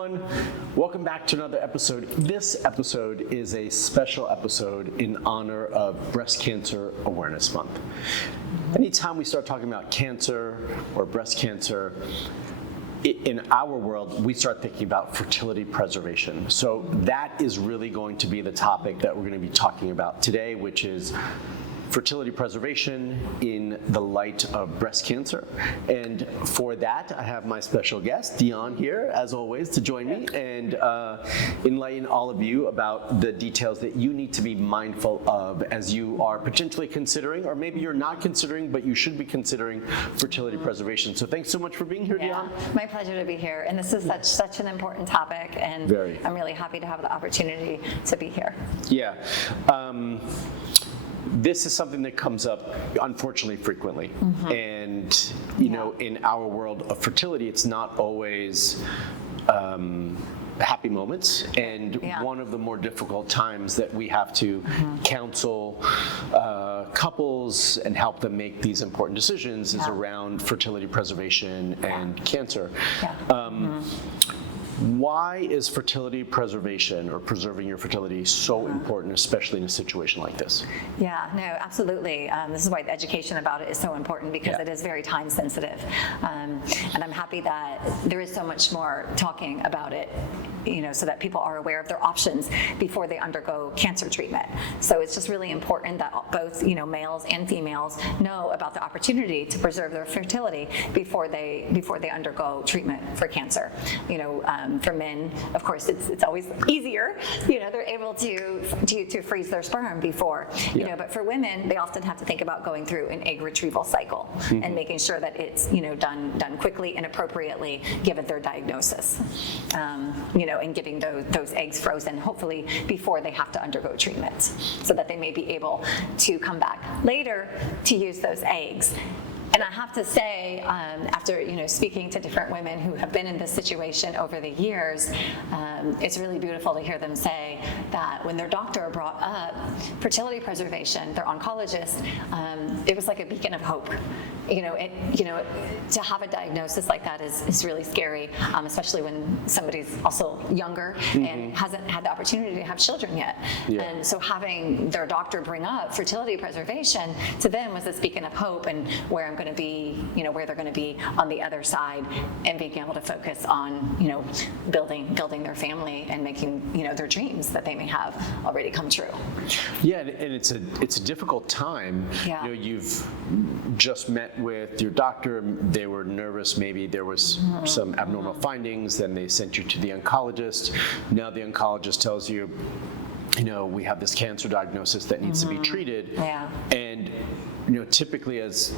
everyone. Welcome back to another episode. This episode is a special episode in honor of Breast Cancer Awareness Month. Anytime we start talking about cancer or breast cancer, in our world, we start thinking about fertility preservation. So that is really going to be the topic that we're going to be talking about today, which is fertility preservation in the light of breast cancer. And for that, I have my special guest, Dion, here, as always, to join me and enlighten all of you about the details that you need to be mindful of as you are potentially considering, or maybe you're not considering, but you should be considering fertility preservation. So thanks so much for being here, Dion. My pleasure to be here. And this is such an important topic, and I'm really happy to have the opportunity to be here. Yeah. This is something that comes up, unfortunately, frequently. And, you know, in our world of fertility, it's not always happy moments. And one of the more difficult times that we have to counsel couples and help them make these important decisions is around fertility preservation and cancer. Why is fertility preservation or preserving your fertility so important, especially in a situation like this? Yeah, no, absolutely. This is why the education about it is so important, because it is very time sensitive. And I'm happy that there is so much more talking about it, you know, so that people are aware of their options before they undergo cancer treatment. So it's just really important that both, you know, males and females know about the opportunity to preserve their fertility before they undergo treatment for cancer. You know, for men, of course, it's always easier. You know, they're able to freeze their sperm before. You know, but for women, they often have to think about going through an egg retrieval cycle and making sure that it's, you know, done quickly and appropriately given their diagnosis. You know, and getting those eggs frozen, hopefully before they have to undergo treatment, so that they may be able to come back later to use those eggs. And I have to say, after, you know, speaking to different women who have been in this situation over the years, it's really beautiful to hear them say that when their doctor brought up fertility preservation, their oncologist, it was like a beacon of hope. You know, to have a diagnosis like that is really scary, especially when somebody's also younger and hasn't had the opportunity to have children yet. And so having their doctor bring up fertility preservation to them was this beacon of hope, and where I'm going to be, you know, where they're going to be on the other side, and being able to focus on, you know, building their family and making, you know, their dreams that they may have already come true. Yeah, and it's a difficult time. You know, you've just met with your doctor, they were nervous, maybe there was some abnormal findings, then they sent you to the oncologist. Now the oncologist tells you, you know, we have this cancer diagnosis that needs to be treated. And you know, typically as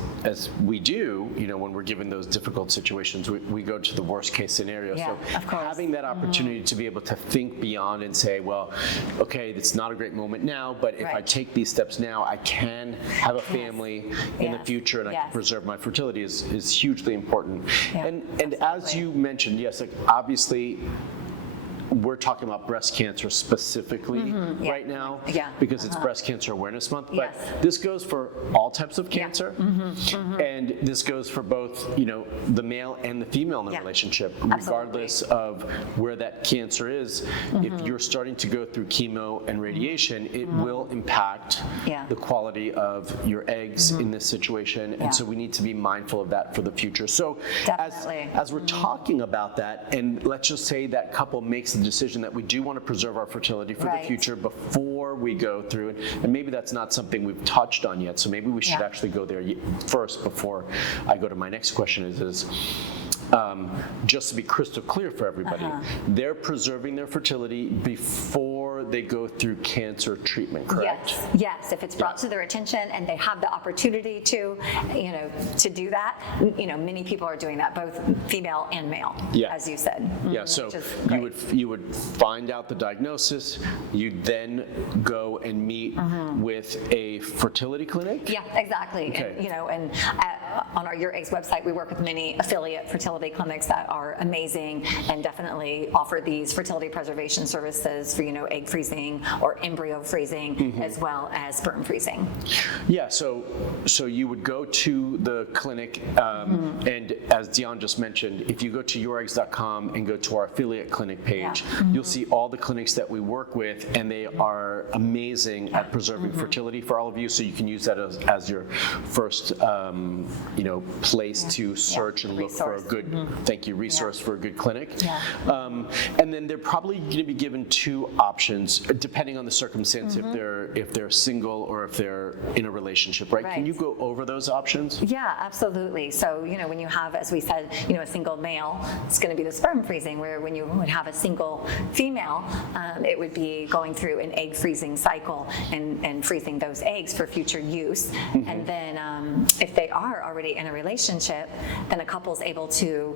we do, you know, when we're given those difficult situations, we go to the worst case scenario. So having that opportunity to be able to think beyond and say, well, okay, it's not a great moment now, but if I take these steps now, I can have a family in the future, and I can preserve my fertility is hugely important. And as you mentioned, yes, like obviously, we're talking about breast cancer specifically right now because it's Breast Cancer Awareness Month, but this goes for all types of cancer, and this goes for both, you know, the male and the female in the relationship, regardless of where that cancer is. If you're starting to go through chemo and radiation, it will impact the quality of your eggs in this situation, and so we need to be mindful of that for the future. So as we're talking about that, and let's just say that couple makes the decision that we do want to preserve our fertility for the future before we go through it, and maybe that's not something we've touched on yet, so maybe we should actually go there first before I go to my next question. Is just to be crystal clear for everybody, they're preserving their fertility before they go through cancer treatment, correct? Yes. If it's brought to their attention and they have the opportunity to, you know, to do that, you know, many people are doing that, both female and male, as you said. So you would find out the diagnosis, you'd then go and meet with a fertility clinic? Yeah, exactly. And, you know, and on our YourEggs website, we work with many affiliate fertility clinics that are amazing and definitely offer these fertility preservation services for, you know, egg freezing or embryo freezing, as well as sperm freezing. Yeah, so you would go to the clinic, and as Dion just mentioned, if you go to YourEggs.com and go to our affiliate clinic page, you'll see all the clinics that we work with, and they are amazing at preserving fertility for all of you. So you can use that as your first, place to search and look for a good, resource for a good clinic. And then they're probably going to be given two options depending on the circumstance, if they're single or if they're in a relationship, right? Can you go over those options? Yeah, absolutely. So, when you have, as we said, a single male, it's going to be the sperm freezing, where when you would have a single female, it would be going through an egg freezing cycle and freezing those eggs for future use. And then if they are already in a relationship, then a couple's able to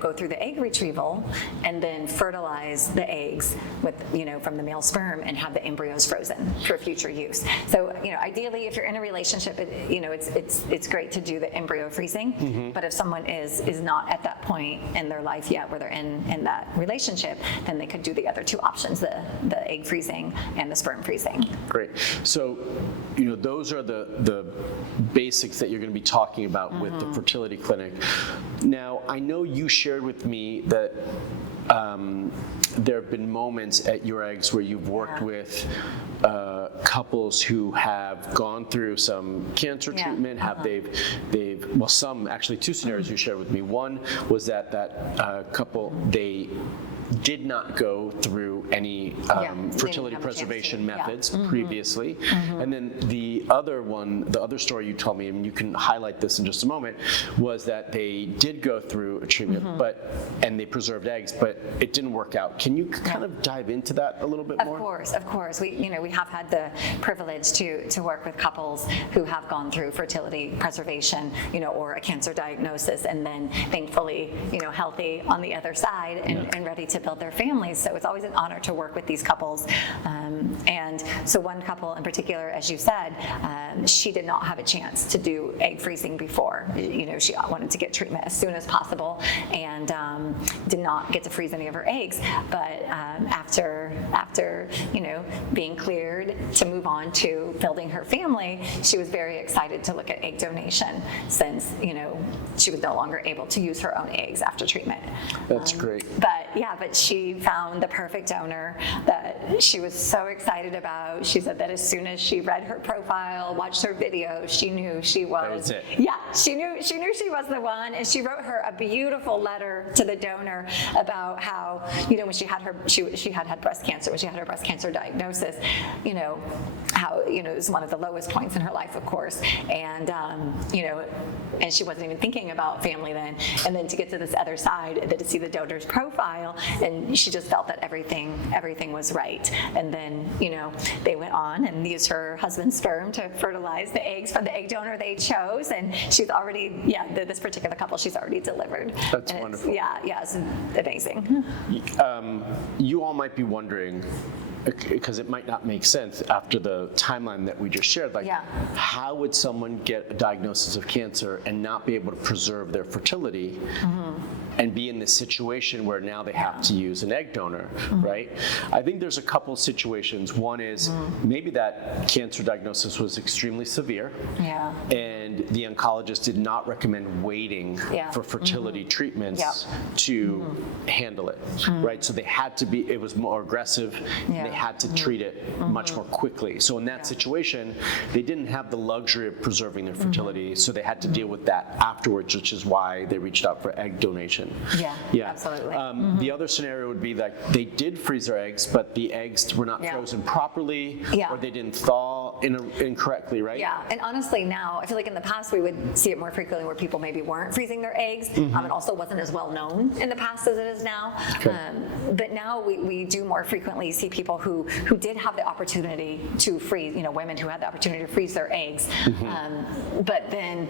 go through the egg retrieval and then fertilize the eggs with, from the male sperm and have the embryos frozen for future use. So, ideally, if you're in a relationship, it's great to do the embryo freezing. But if someone is not at that point in their life yet where they're in that relationship, then they could do the other two options, the egg freezing and the sperm freezing. Great. So, those are the basics that you're going to be talking about with the fertility clinic. Now, I know you shared with me that there have been moments at YourEggs where you've worked with couples who have gone through some cancer treatment, some, actually two scenarios you shared with me. One was that couple, they did not go through any fertility preservation methods previously. And then the other story you told me, and you can highlight this in just a moment, was that they did go through a treatment, and they preserved eggs, but it didn't work out. Can you kind of dive into that a little bit more? Of course. We have had the privilege to work with couples who have gone through fertility preservation, or a cancer diagnosis, and then thankfully, healthy on the other side and ready to build their families. So it's always an honor to work with these couples. And so one couple in particular, as you said, she did not have a chance to do egg freezing before. She wanted to get treatment as soon as possible and did not get to freeze any of her eggs. But after being cleared to move on to building her family, she was very excited to look at egg donation since, she was no longer able to use her own eggs after treatment. That's great. But she found the perfect donor that she was so excited about. She said that as soon as she read her profile, watched her video, she knew she was. That was it. Yeah, she knew she was the one, and she wrote her a beautiful letter to the donor about how, when she had had breast cancer, when she had her breast cancer diagnosis, how, it was one of the lowest points in her life, of course, and and she wasn't even thinking about family then, and then to get to this other side, and then to see the donor's profile, and she just felt that everything was right. And then, they went on and used her husband's sperm to fertilize the eggs from the egg donor they chose, and she's already, this particular couple, she's already delivered. That's wonderful. It's amazing. You all might be wondering, because it might not make sense after the timeline that we just shared, how would someone get a diagnosis of cancer and not be able to preserve their fertility and be in this situation where now they have to use an egg donor, right? I think there's a couple of situations. One is maybe that cancer diagnosis was extremely severe, and the oncologist did not recommend waiting for fertility treatments to handle it, right? So they had to be, it was more aggressive, and they had to treat it much more quickly. So in that situation, they didn't have the luxury of preserving their fertility, so they had to deal with that afterwards, which is why they reached out for egg donation. Yeah, absolutely. The other scenario would be that they did freeze their eggs, but the eggs were not frozen properly, or they didn't thaw incorrectly, right? Yeah, and honestly now, I feel like in the past we would see it more frequently where people maybe weren't freezing their eggs. It also wasn't as well known in the past as it is now. But now we do more frequently see people who did have the opportunity to freeze, women who had the opportunity to freeze their eggs. But then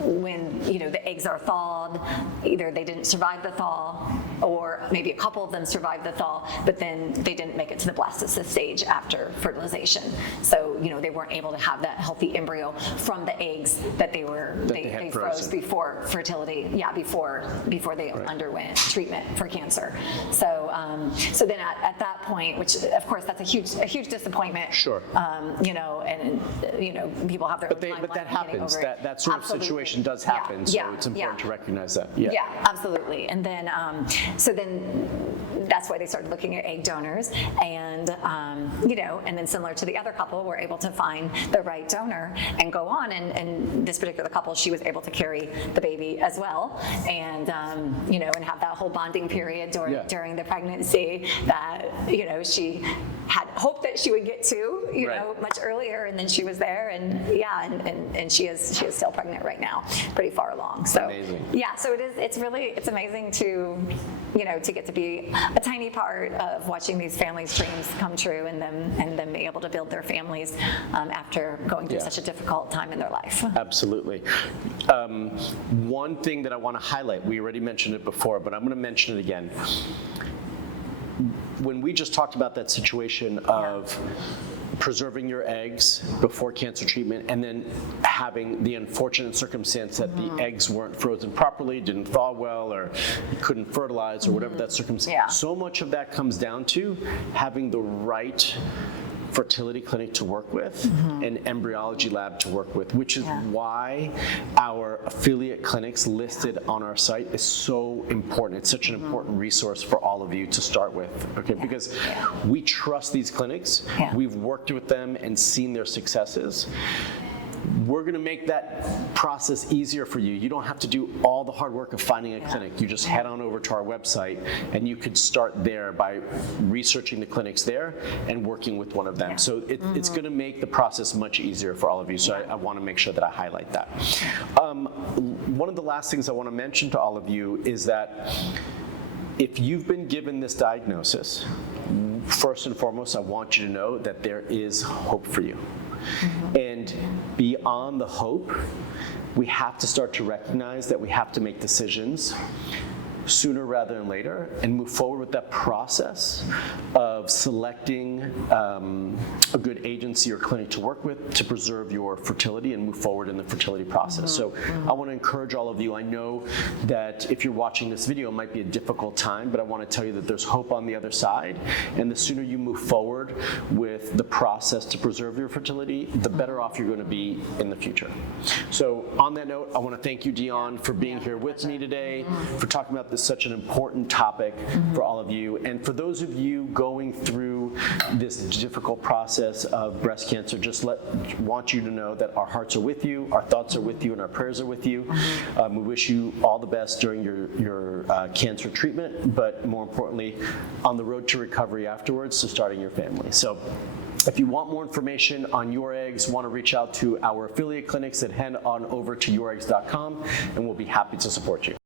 when, the eggs are thawed, either they didn't survived the thaw, or maybe a couple of them survived the thaw, but then they didn't make it to the blastocyst stage after fertilization. So, they weren't able to have that healthy embryo from the eggs that they froze before fertility, before they underwent treatment for cancer. So then at that point, which of course that's a huge disappointment. Sure. And people have their own timeline but that happens. over it. That sort of Absolutely. situation does happen. So it's important to recognize that. Yeah. Yeah, absolutely. And then, so then that's why they started looking at egg donors, and and then similar to the other couple, were able to find the right donor and go on. And this particular couple, she was able to carry the baby as well, and and have that whole bonding period during the pregnancy that she had hoped that she would get to much earlier, and then she was there, and she is still pregnant right now, pretty far along. So amazing. Yeah, so it's amazing to to get to be a tiny part of watching these families' dreams come true, and them be able to build their families after going through such a difficult time in their life. Absolutely. One thing that I want to highlight, we already mentioned it before, but I'm going to mention it again. When we just talked about that situation of preserving your eggs before cancer treatment, and then having the unfortunate circumstance that the eggs weren't frozen properly, didn't thaw well, or couldn't fertilize, or whatever that circumstance. So much of that comes down to having the right fertility clinic to work with, and embryology lab to work with, which is why our affiliate clinics listed on our site is so important. It's such an important resource for all of you to start with, okay? Because we trust these clinics. We've worked with them and seen their successes. We're going to make that process easier for you. You don't have to do all the hard work of finding a clinic. You just head on over to our website, and you could start there by researching the clinics there and working with one of them. So it's going to make the process much easier for all of you. So I want to make sure that I highlight that. One of the last things I want to mention to all of you is that if you've been given this diagnosis, first and foremost, I want you to know that there is hope for you. And beyond the hope, we have to start to recognize that we have to make decisions sooner rather than later, and move forward with that process of selecting a good agency or clinic to work with to preserve your fertility and move forward in the fertility process. So I want to encourage all of you. I know that if you're watching this video, it might be a difficult time, but I want to tell you that there's hope on the other side, and the sooner you move forward with the process to preserve your fertility, the better off you're going to be in the future. So on that note, I want to thank you, Dion, for being here with me today, for talking about this such an important topic for all of you. And for those of you going through this difficult process of breast cancer, want you to know that our hearts are with you, our thoughts are with you, and our prayers are with you. We wish you all the best during your cancer treatment, but more importantly, on the road to recovery afterwards, to starting your family. So if you want more information on YourEggs, want to reach out to our affiliate clinics, head on over to YourEggs.com, and we'll be happy to support you.